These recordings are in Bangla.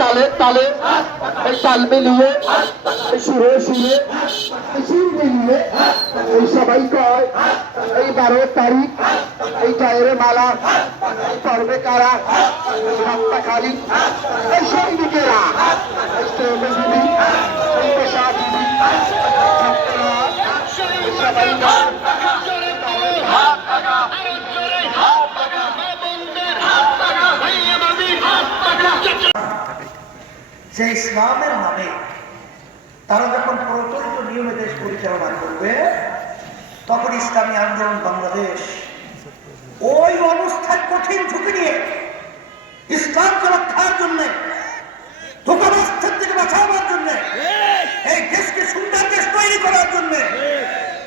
তালে তালে এই তাল মিলিয়ে সুরে সুরে সুর মিলিয়ে এই সবাই কয় এই 12 তারিখ এই গায়ের মালা পর্বে কারা হাতটা খালি এই সৈনিকেরা এই শ্রমিকবিধি এই পেশাজীবী সবাই যে ইসলামের নামে তারা যখন প্রচলিত নিয়মে দেশ পরিচালনা করবে তখন ইসলামী আন্দোলন বাংলাদেশ ওই অবস্থায় কঠিন ঝুঁকি নিয়ে ইসলামকে রক্ষার জন্য ধোঁকাবাজদের থেকে বাঁচাবার জন্য এই দেশকে সুন্দর দেশ তৈরি করার জন্য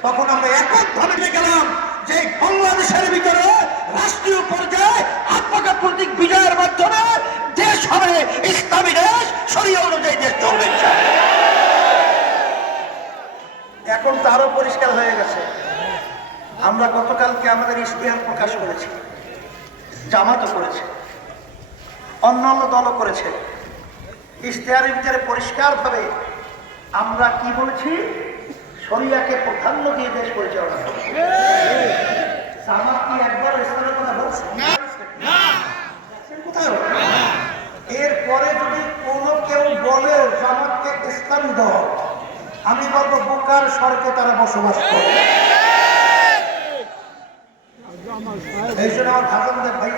তখন আমরা এককভাবে গেলাম যে বাংলাদেশের ভিতরে রাষ্ট্রীয় পর্যায়ে আত্মঘাত প্রতীক বিজয়ের মাধ্যমে দেশ হবে ইসলামী দেশ, শরিয়া অনুযায়ী দেশ চলবে। এখন তো আরো পরিষ্কার হয়ে গেছে। আমরা গতকালকে আমাদের ইশতেহার প্রকাশ করেছি, জামাতও করেছে, অন্যান্য দলও করেছে। ইশতেহারের ভিতরে পরিষ্কার ভাবে আমরা কি বলেছি, শরিয়াকে প্রাধান্য দিয়ে দেশ পরিচালনা করবে। জামাত কি একবার ইসলামের কথা বলছে? কোথায়? এরপরে যদি কোনো কেউ বলে জামাতকে ইসলামী দল, আমি বলবো বোকার স্বর্গে তারা বসবাস করে। এই জন্য আমার ভাষণদের ভাই,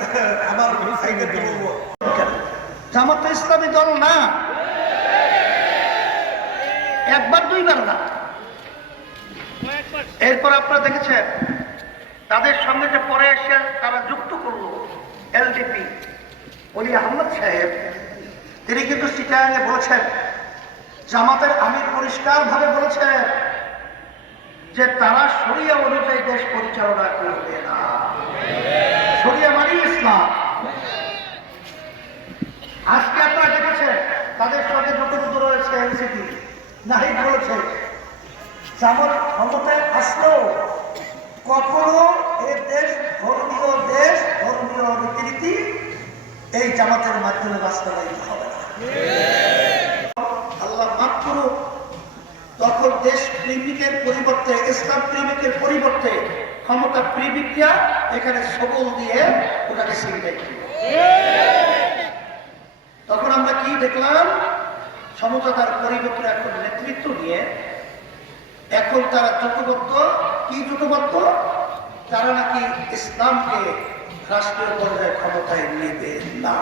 আমার ভাইদেরকে বলবো জামাত তো ইসলামী দল না, একবার দুইবার না। এরপর আপনারা দেখেছেন তাদের সঙ্গে যে পরে এসে তারা যুক্ত করলো এলডিপি, ওলি আহমদ সাহেব, তিনি কিন্তু চিটাগাঙে বলেছেন, জামাতের আমির পরিষ্কার ভাবে বলেছেন যে তারা শরিয়া অনুযায়ী দেশ পরিচালনা করবে না। শরিয়া মানে ইসলাম। আজকে আপনারা দেখেছেন তাদের সঙ্গে যতটুকু রয়েছে এনসিপি, নাহিদ বলেছে জামাত ক্ষমতায় আসলেও কখনো এই দেশ ধর্মীয় রীতিনীতি এই জামাতের মাধ্যমে বাস্তবায়িত হবে না। আল্লাহ মাফ করুক, তখন দেশ প্রেমিকের পরিবর্তে, ইসলাম প্রেমিকের পরিবর্তে ক্ষমতা প্রেমিকরা এখানে সবল দিয়ে ওটাকে সিংহাই দিল। তখন আমরা কি দেখলাম, সমঝোতার পরিবর্তে এখন নেতৃত্ব নিয়ে এখন তারা জোটবদ্ধ, কি জোটবদ্ধ, তারা নাকি ইসলামকে রাষ্ট্রীয় পর্যায়ে ক্ষমতায় নেবে না।